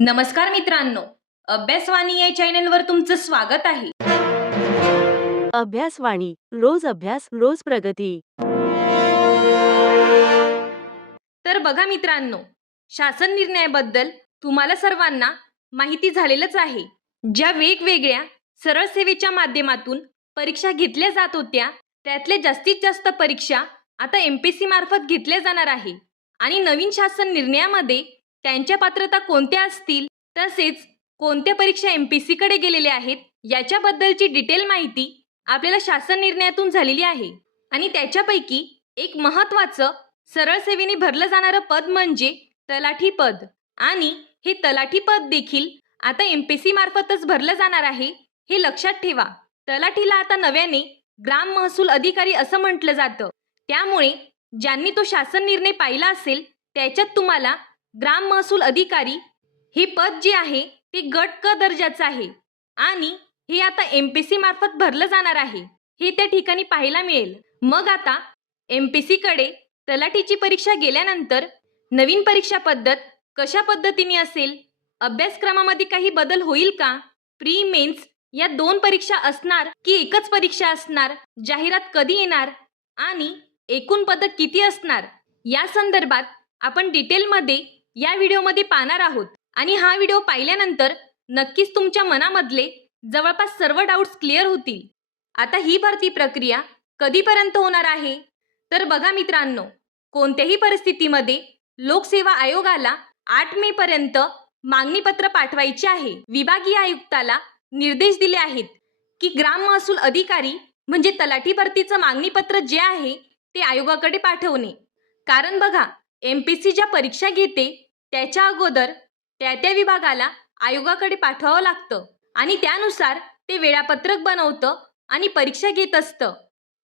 नमस्कार मित्रांनो, अभ्यासवाणी या चॅनलवर तुमचं स्वागत आहे. अभ्यासवाणी रोज अभ्यास रोज प्रगती. तर बघा मित्रांनो, शासन निर्णयाबद्दल तुम्हाला सर्वांना माहिती झालेलंच आहे. ज्या वेगवेगळ्या सरळ सेवेच्या माध्यमातून परीक्षा घेतल्या जात होत्या, त्यातल्या जास्तीत जास्त परीक्षा आता MPSC मार्फत घेतल्या जाणार आहे. आणि नवीन शासन निर्णयामध्ये त्यांच्या पात्रता कोणत्या असतील, तसेच कोणत्या परीक्षा MPSC कडे गेलेल्या आहेत याच्याबद्दलची डिटेल माहिती आपल्याला शासन निर्णयातून झालेली आहे. आणि त्याच्यापैकी एक महत्त्वाचं सरळ सेवेने भरलं जाणारं पद म्हणजे तलाठी पद. आणि हे तलाठी पद देखील आता MPSC मार्फतच भरलं जाणार आहे, हे लक्षात ठेवा. तलाठीला आता नव्याने ग्राम महसूल अधिकारी असं म्हटलं जातं. त्यामुळे ज्यांनी तो शासन निर्णय पाहिला असेल त्याच्यात तुम्हाला ग्राम महसूल अधिकारी हे पद जे आहे ते गट क दर्जाचं आहे आणि हे आता MPSC मार्फत भरलं जाणार आहे, हे त्या ठिकाणी पाहायला मिळेल. मग आता MPSC कडे तलाठीची परीक्षा गेल्यानंतर नवीन परीक्षा पद्धत कशा पद्धतीने असेल, अभ्यासक्रमामध्ये काही बदल होईल का, प्री मेन्स या 2 परीक्षा असणार की एकच परीक्षा असणार, जाहिरात कधी येणार आणि एकूण पदं किती असणार, या संदर्भात आपण डिटेलमध्ये या व्हिडिओमध्ये पाहणार आहोत. आणि हा व्हिडिओ पाहिल्यानंतर नक्कीच तुमच्या मनामधले जवळपास सर्व डाऊट्स क्लिअर होतील. आता ही भरती प्रक्रिया कधीपर्यंत होणार आहे, तर बघा मित्रांनो, कोणत्याही परिस्थितीमध्ये लोकसेवा आयोगाला 8 मे पर्यंत मागणीपत्र पाठवायचे आहे. विभागीय आयुक्ताला निर्देश दिले आहेत की ग्राम महसूल अधिकारी म्हणजे तलाठी भरतीचं मागणीपत्र जे आहे ते आयोगाकडे पाठवणे. कारण बघा, MPSC ज्या परीक्षा घेते त्याच्या अगोदर त्या विभागाला आयोगाकडे पाठवावं लागतं आणि त्यानुसार ते वेळापत्रक बनवतं आणि परीक्षा घेत असतं.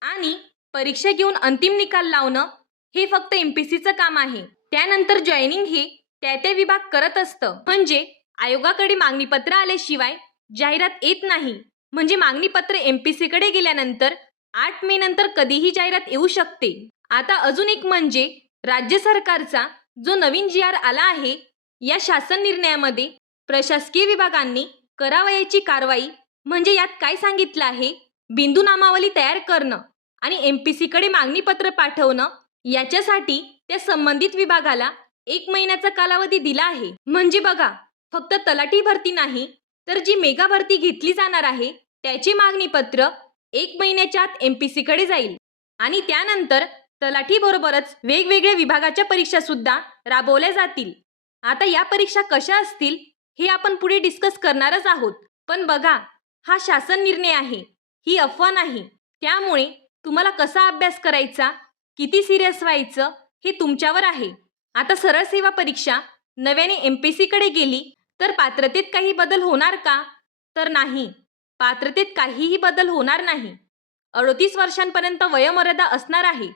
आणि परीक्षा घेऊन अंतिम निकाल लावणं हे फक्त MPSCचं काम आहे. त्यानंतर जॉईनिंग हे त्या विभाग करत असतं. म्हणजे आयोगाकडे मागणीपत्र आल्याशिवाय जाहिरात येत नाही. म्हणजे मागणीपत्र MPSC कडे गेल्यानंतर 8 मे नंतर कधीही जाहिरात येऊ शकते. आता अजून एक म्हणजे राज्य सरकारचा जो नवीन GR आला आहे, या शासन निर्णयामध्ये प्रशासकीय विभागांनी करावयाची कारवाई म्हणजे यात काय सांगितलं आहे, बिंदू नामावली तयार करणं आणि MPSC कडे मागणीपत्र पाठवणं, याच्यासाठी त्या संबंधित विभागाला 1 महिन्याचा कालावधी दिला आहे. म्हणजे बघा, फक्त तलाठी भरती नाही तर जी मेगा भरती घेतली जाणार आहे त्याची मागणीपत्र 1 महिन्याच्या आत MPSC कडे जाईल. आणि त्यानंतर तलाठी बरोबरच वेगवेगळ्या विभागाच्या परीक्षा सुद्धा राबवल्या जातील. आता या परीक्षा कशा असतील हे आपण पुढे डिस्कस करणारच आहोत. पण बघा, हा शासन निर्णय आहे, ही अफवा नाही. त्यामुळे तुम्हाला कसा अभ्यास करायचा, किती सिरियस व्हायचं हे तुमच्यावर आहे. आता सरळ सेवा परीक्षा नव्याने MPSC कडे गेली तर पात्रतेत काही बदल होणार का, तर नाही, पात्रतेत काहीही बदल होणार नाही. 38 वर्षांपर्यंत वयोमर्यादा असणार आहे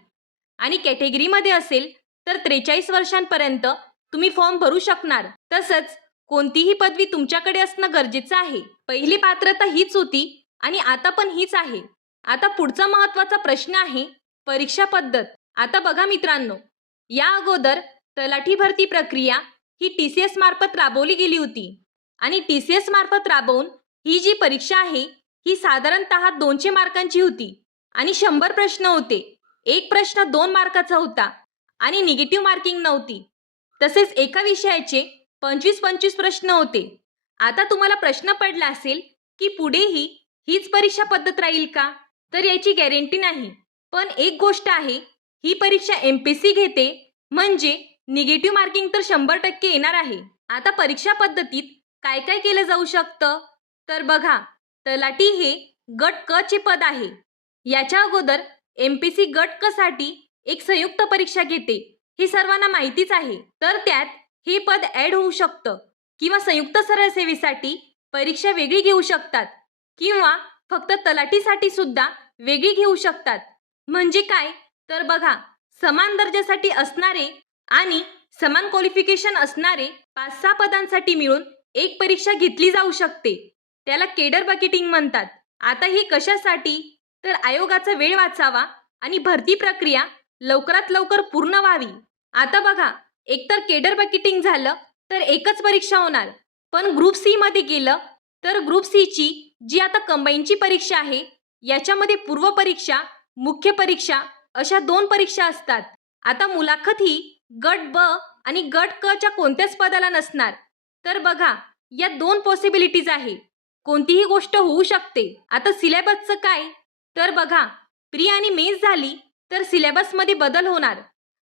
आणि कॅटेगरीमध्ये असेल तर 43 वर्षांपर्यंत तुम्ही फॉर्म भरू शकणार. तसंच कोणतीही पदवी तुमच्याकडे असणं गरजेचं आहे. पहिली पात्रता हीच होती आणि आता पण हीच आहे. आता पुढचा महत्त्वाचा प्रश्न आहे परीक्षा पद्धत. आता बघा मित्रांनो, या अगोदर तलाठी भरती प्रक्रिया ही TCS मार्फत राबवली गेली होती आणि TCS मार्फत राबवून ही जी परीक्षा आहे ही साधारणतः 200 मार्कांची होती आणि 100 प्रश्न होते. एक प्रश्न 2 मार्काचा होता आणि निगेटिव्ह मार्किंग नव्हती. तसेच एका विषयाचे 25-25 प्रश्न होते. आता तुम्हाला प्रश्न पडला असेल की पुढेही हीच परीक्षा पद्धत राहील का, तर याची गॅरंटी नाही. पण एक गोष्ट आहे, ही परीक्षा MPSC घेते म्हणजे निगेटिव्ह मार्किंग तर 100% येणार आहे. आता परीक्षा पद्धतीत काय काय केलं जाऊ शकतं, तर बघा, तलाठी हे गट क चे पद आहे. याच्या अगोदर MPSC गट क साठी एक संयुक्त परीक्षा घेते, हे सर्वांना माहितीच आहे. तर त्यात हे पद ॲड होऊ शकतं किंवा संयुक्त सरळ सेवेसाठी परीक्षा वेगळी घेऊ शकतात किंवा फक्त तलाठीसाठी सुद्धा वेगळी घेऊ शकतात. म्हणजे काय, तर बघा, समान दर्जासाठी असणारे आणि समान क्वालिफिकेशन असणारे 5-6 पदांसाठी मिळून एक परीक्षा घेतली जाऊ शकते. त्याला केडर बकेटिंग म्हणतात. आता हे कशासाठी, तर आयोगाचा वेळ वाचावा आणि भरती प्रक्रिया लवकरात लवकर पूर्ण व्हावी. आता बघा, एकतर केडर बकेटिंग झालं तर एकच परीक्षा होणार पण ग्रुप सी मध्ये गेलं तर ग्रुप सी ची जी आता कंबाईनची परीक्षा आहे याच्यामध्ये पूर्व परीक्षा, मुख्य परीक्षा अशा 2 परीक्षा असतात. आता मुलाखत ही गट ब आणि गट क च्या कोणत्याच पदाला नसणार. तर बघा, या 2 पॉसिबिलिटीज आहे. कोणतीही गोष्ट होऊ शकते. आता सिलेबसचं काय? तर बघा, प्री आणि मेन्स झाली तर सिलेबसमध्ये बदल होणार.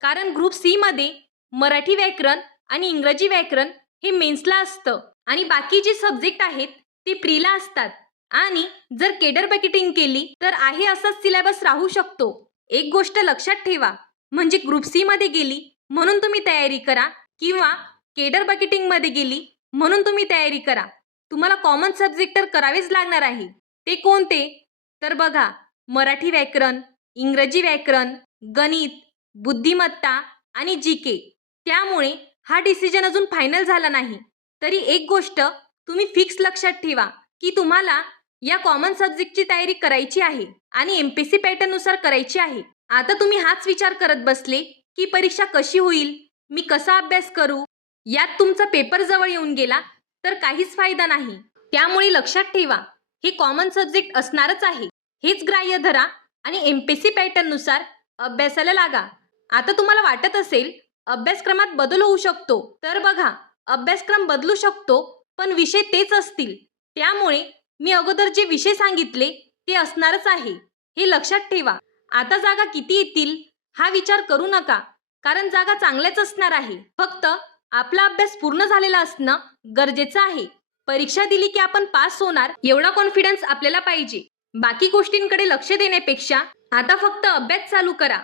कारण ग्रुप सी मध्ये मराठी व्याकरण आणि इंग्रजी व्याकरण हे मेन्सला असतं आणि बाकी जे सब्जेक्ट आहेत ते प्रीला असतात. आणि जर केडर बकेटिंग केली तर आहे असाच सिलेबस राहू शकतो. एक गोष्ट लक्षात ठेवा, म्हणजे ग्रुप सी मध्ये गेली म्हणून तुम्ही तयारी करा किंवा केडर बकेटिंग मध्ये गेली म्हणून तुम्ही तयारी करा. तुम्हाला कॉमन सब्जेक्ट तर करावेच लागणार आहे. ते कोणते? तर बघा, मराठी व्याकरण, इंग्रजी व्याकरण, गणित, बुद्धिमत्ता आणि जी के. त्यामुळे हा डिसिजन अजून फायनल झाला नाही. तरी एक गोष्ट तुम्ही फिक्स लक्षात ठेवा की तुम्हाला या कॉमन सब्जेक्टची तयारी करायची आहे आणि एमपीएससी पॅटर्ननुसार करायची आहे. आता तुम्ही हाच विचार करत बसले की परीक्षा कशी होईल, मी कसा अभ्यास करू, यात तुमचा पेपर जवळ येऊन गेला तर काहीच फायदा नाही. त्यामुळे लक्षात ठेवा, हे कॉमन सब्जेक्ट असणारच आहे. हेच ग्राह्य धरा आणि एमपीएससी पॅटर्ननुसार अभ्यासाला लागा. आता तुम्हाला वाटत असेल अभ्यासक्रमात बदल होऊ शकतो. तर बघा, अभ्यासक्रम बदलू शकतो पण विषय तेच असतील. त्यामुळे मी अगोदर जे विषय सांगितले ते असणारच आहे, हे लक्षात ठेवा. आता जागा किती येतील हा विचार करू नका, कारण जागा चांगल्याच असणार आहे. फक्त आपला अभ्यास पूर्ण झालेला असणं गरजेचं आहे. परीक्षा दिली की आपण पास होणार एवढा कॉन्फिडन्स आपल्याला पाहिजे. बाकी गोष्टींकडे लक्ष देण्यापेक्षा आता फक्त अभ्यास चालू करा.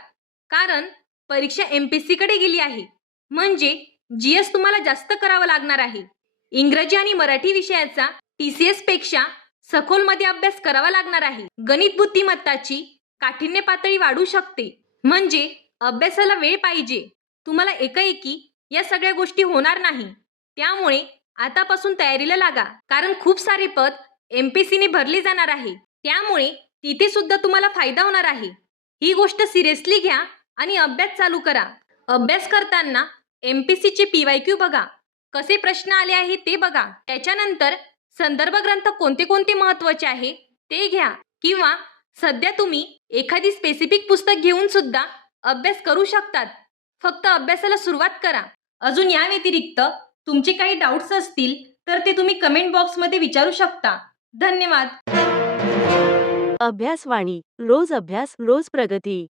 कारण परीक्षा एमपीएससी कडे गेली आहे, म्हणजे जीएस तुम्हाला जास्त करावं लागणार आहे. इंग्रजी आणि मराठी विषयाचा टीसीएस पेक्षा सखोलमध्ये अभ्यास करावा लागणार आहे. गणित बुद्धिमत्ताची काठिण्य पातळी वाढू शकते, म्हणजे अभ्यासाला वेळ पाहिजे. तुम्हाला एकाएकी या सगळ्या गोष्टी होणार नाही. त्यामुळे आतापासून तयारीला लागा, कारण खूप सारे पद एमपीएससीने भरले जाणार आहे. त्यामुळे तिथे सुद्धा तुम्हाला फायदा होणार आहे. ही गोष्ट सिरियसली घ्या आणि अभ्यास चालू करा. अभ्यास करताना एमपीएससीचे पीवायक्यू बघा, कसे प्रश्न आले आहे ते बघा. त्याच्यानंतर संदर्भ ग्रंथ कोणते कोणते महत्त्वाचे आहे ते घ्या, किंवा सध्या तुम्ही एखादी स्पेसिफिक पुस्तक घेऊन सुद्धा अभ्यास करू शकतात. फक्त अभ्यासाला सुरुवात करा. अजून या व्यतिरिक्त तुमचे काही डाऊट्स असतील तर ते तुम्ही कमेंट बॉक्समध्ये विचारू शकता. धन्यवाद. अभ्यासवाणी. रोज अभ्यास, रोज प्रगती.